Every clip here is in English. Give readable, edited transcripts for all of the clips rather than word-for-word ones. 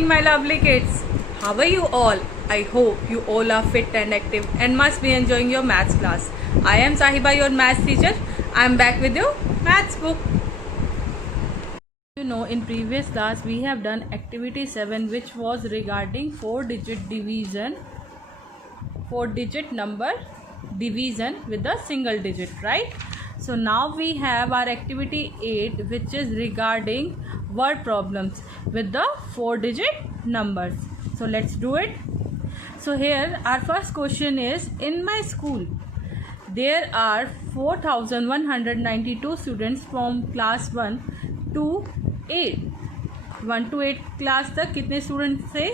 My lovely kids, how are you all? I hope you all are fit and active and must be enjoying your maths class. I am Sahiba, your maths teacher. I am back with your maths book. You know, in previous class we have done activity 7, which was regarding 4-digit division, 4-digit number division with a single digit, right? So now we have our activity 8, which is regarding word problems with the 4-digit numbers. So let's do it. So here our first question is, in my school there are 4192 students from class 1 to 8. 1 to 8 class तक कितने students थे?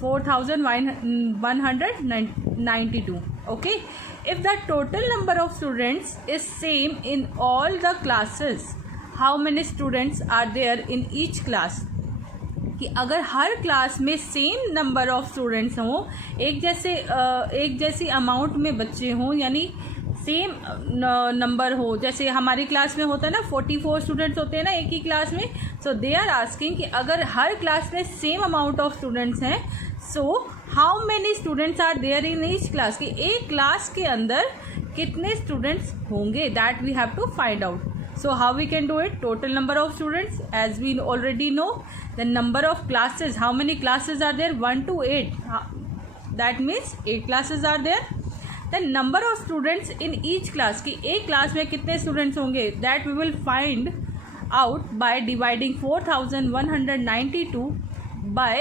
4192. Okay, if the total number of students is same in all the classes, how many students are there in each class? कि अगर हर class में same number of students हों, एक जैसी अमाउंट में बच्चे हों, यानी सेम नंबर हो, जैसे हमारी क्लास में होता है ना 44 स्टूडेंट्स होते हैं ना एक ही क्लास में. सो दे आर आस्किंग कि अगर हर क्लास में सेम अमाउंट ऑफ स्टूडेंट्स हैं, so how many students are there in each class, कि एक क्लास के अंदर कितने स्टूडेंट्स होंगे, that we have to find out. So how we can do it? Total number of students, as we already know. The number of classes, how many classes are there? 1 to 8. That means 8 classes are there. The number of students in each class, कि एक class में कितने students होंगे, that we will find out by dividing 4192 by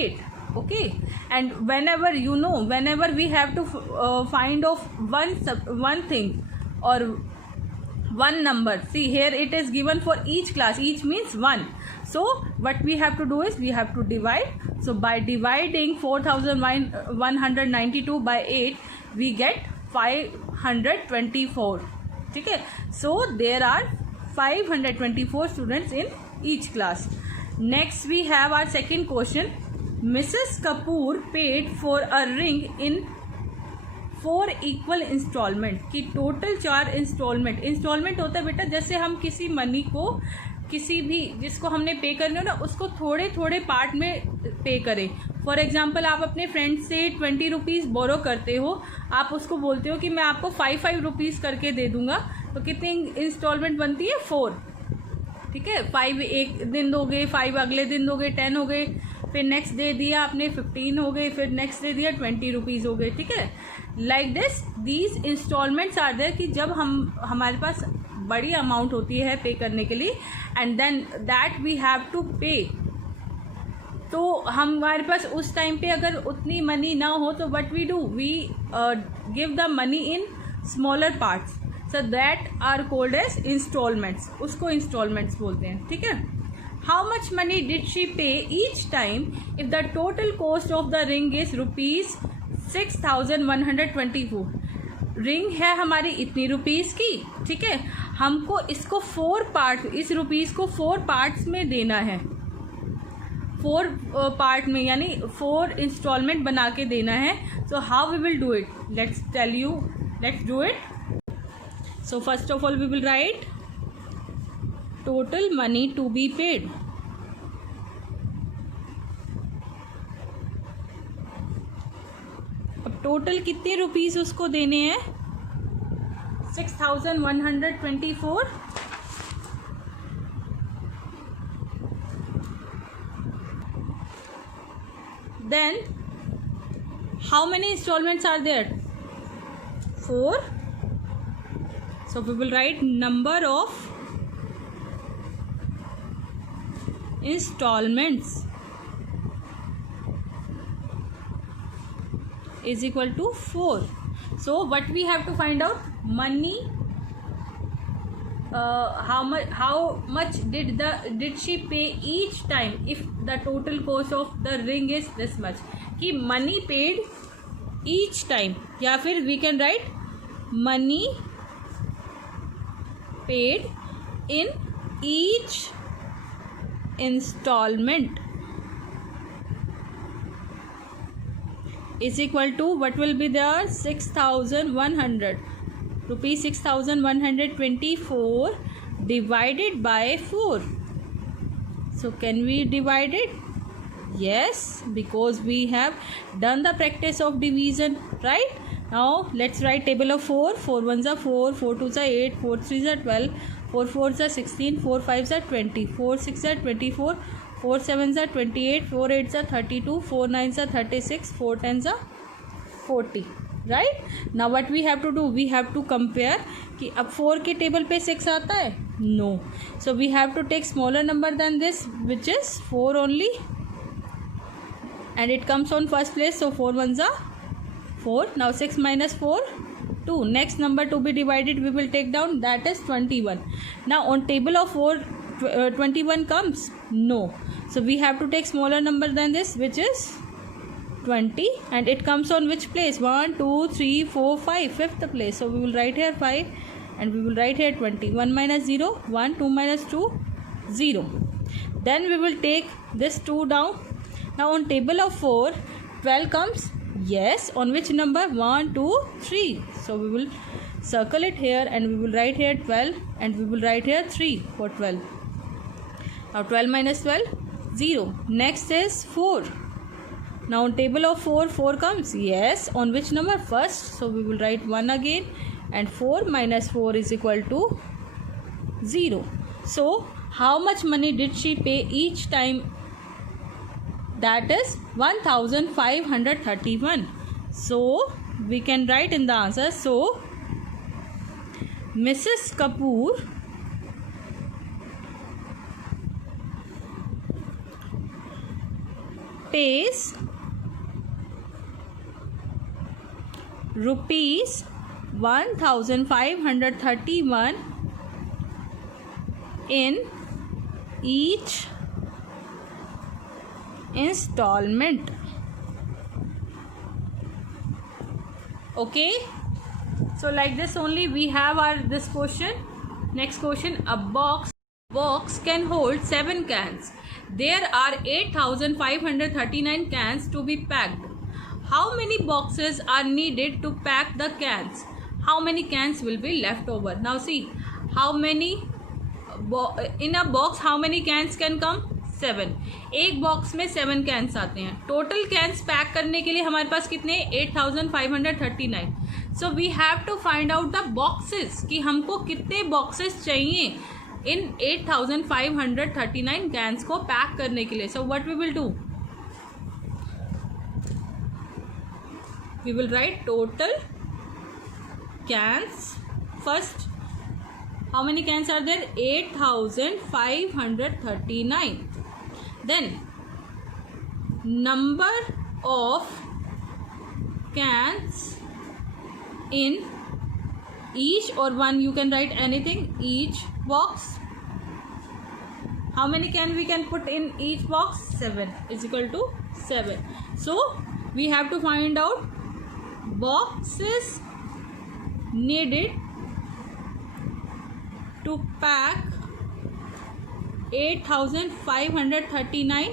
8. Okay, and whenever we have to find of one thing or one number, see here it is given for each class, each means 1. So what we have to do is we have to divide. So by dividing 4192 by 8, we get 524. Okay, so there are 524 students in each class. Next we have our second question. Mrs. Kapoor paid for a ring in 4 equal instalment, की total 4 instalment होता है बेटा, जैसे हम किसी money को किसी भी जिसको हमने पे करना हो ना, उसको थोड़े थोड़े पार्ट में पे करें. फॉर एग्जांपल आप अपने फ्रेंड से 20 रुपीज़ बोरो करते हो, आप उसको बोलते हो कि मैं आपको 5 रुपीज़ करके दे दूंगा, तो कितनी इंस्टॉलमेंट बनती है? 4. ठीक है, 5 एक दिन दोगे, 5 अगले दिन दोगे, 10 हो गए, फिर नेक्स्ट डे दिया आपने 15 हो गए, फिर नेक्स्ट डे दिया 20 रुपीज़ हो गए. ठीक है, like this these instalments are there, कि जब हमारे पास बड़ी अमाउंट होती है पे करने के लिए, and then that we have to pay, तो हमारे पास उस टाइम पे अगर उतनी मनी ना हो, तो what we do, we give the money in smaller parts, so that are called as installments. उसको इंस्टॉलमेंट्स बोलते हैं. ठीक है, how much money did she pay each time if the total cost of the ring is ₹6124. Ring है हमारी इतनी rupees की. ठीक है, हमको इसको 4 पार्ट, इस रुपीज़ को 4 पार्ट्स में देना है, 4 पार्ट में, यानी 4 इंस्टॉलमेंट बना के देना है. So how we will do it, let's do it. So first of all we will write total money to be paid. अब टोटल कितने रुपीस उसको देने हैं? 6124. Then how many installments are there? 4. So we will write number of installments is equal to 4. So what we have to find out? Money, how much did she pay each time if the total cost of the ring is this much, कि money paid each time, या फिर we can write money paid in each installment is equal to, what will be there? 6100 rupees, 6124 divided by 4. So can we divide it? Yes, because we have done the practice of division, right? Now let's write table of 4. 4 ones are 4, 4 twos are 8, 4 threes are 12, 4 fours are 16, 4 fives are 20, 4 six are 24, 4 sevens are 28, 4 eights are 32, 4 nines are 36, 4 tens are 40. Right. Now what we have to do, we have to compare कि अब 4 के table पे 6 आता है, no. So we have to take smaller number than this which is 4 only and it comes on first place. So 4 ones are 4. Now 6 minus 4, 2. Next number to be divided we will take down, that is 21. Now on table of 4 21 comes, no. So we have to take smaller number than this which is 20 and it comes on which place, 1 2 3 4 5, fifth place. So we will write here 5 and we will write here 20. 1 minus 0, 1, 2 minus 2, 0. Then we will take this 2 down. Now on table of 4 12 comes, yes. On which number, 1 2 3. So we will circle it here and we will write here 12 and we will write here 3 for 12. Now 12 minus 12, 0. Next is 4. Now on table of 4 4 comes, yes. On which number, first. So we will write 1 again and 4 minus 4 is equal to 0. So how much money did she pay each time? That is 1531. So we can write in the answer. So Mrs. Kapoor pays rupees 1531 in each installment. Okay, so like this only we have our this question. Next question, a box can hold 7 cans. There are 8539 cans to be packed. How many boxes are needed to pack the cans? How many cans will be left over? Now see, how many in a box, how many cans can come? 7. एक box में 7 cans आते हैं. Total cans pack करने के लिए हमारे पास कितने, 8539. So we have to find out the boxes कि हमको कितने बॉक्सेस चाहिए इन 8539 कैंस को पैक करने के लिए. So what we will do, we will write total cans first. How many cans are there? 8539. Then number of cans in each, or one you can write anything, each box. How many can we can put in each box? 7 is equal to 7. So we have to find out boxes needed to pack 8539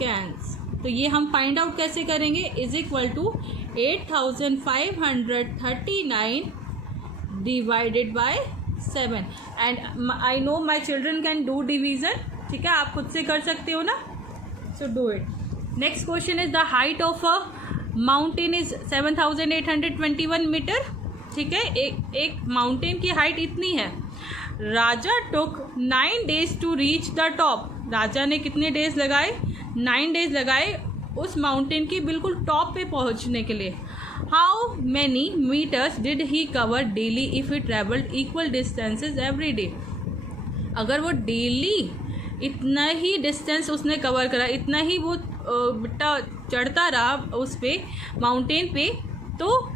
cans. तो ये हम find out कैसे करेंगे, is equal to 8539 divided by 7. And I know my children can do division. ठीक है, आप खुद से कर सकते हो ना, so do it. Next question is the height of a mountain is 7821 metre. ठीक है, एक माउंटेन की हाइट इतनी है. Raja took 9 days to reach the top. Raja ने कितने डेज लगाए, 9 days लगाए उस माउंटेन की बिल्कुल टॉप पे पहुंचने के लिए. How many metres did he cover daily if he travelled equal distances every day. अगर वो डेली इतना ही डिस्टेंस उसने कवर करा, इतना ही वो बेटा चढ़ता रहा उस पे माउंटेन पे, तो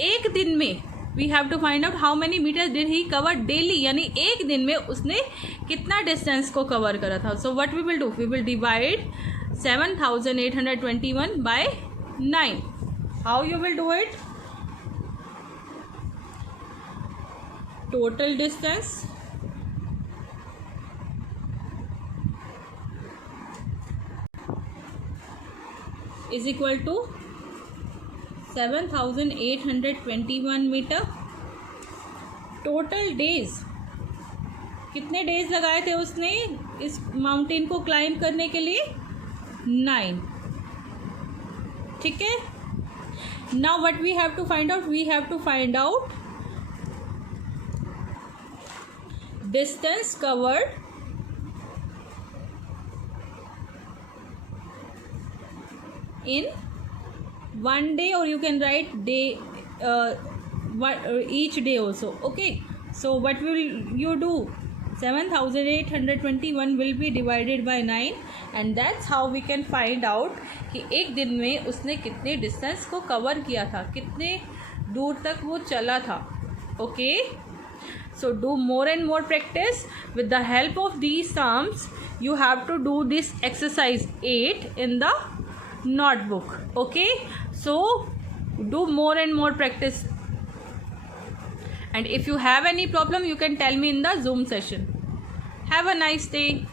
एक दिन में we have to find out how many metres did he cover daily, यानी एक दिन में उसने कितना डिस्टेंस को कवर करा था. So what we will do, we will divide 7821 by 9. How you will do it, total distance is equal to 7821 metre. Total days, कितने डेज लगाए थे उसने इस माउंटेन को क्लाइंब करने के लिए, 9. ठीक है. Now what we have to find out? We have to find out distance covered in one day, or you can write day, each day also. Okay, so what will you do? 7821 will be divided by 9, and that's how we can find out कि एक दिन में उसने कितने distance को cover किया था, कितने दूर तक वो चला था. Okay, so do more and more practice. With the help of these sums, you have to do this exercise 8 in the notebook. Okay, so do more and more practice, and if you have any problem, you can tell me in the Zoom session. Have a nice day.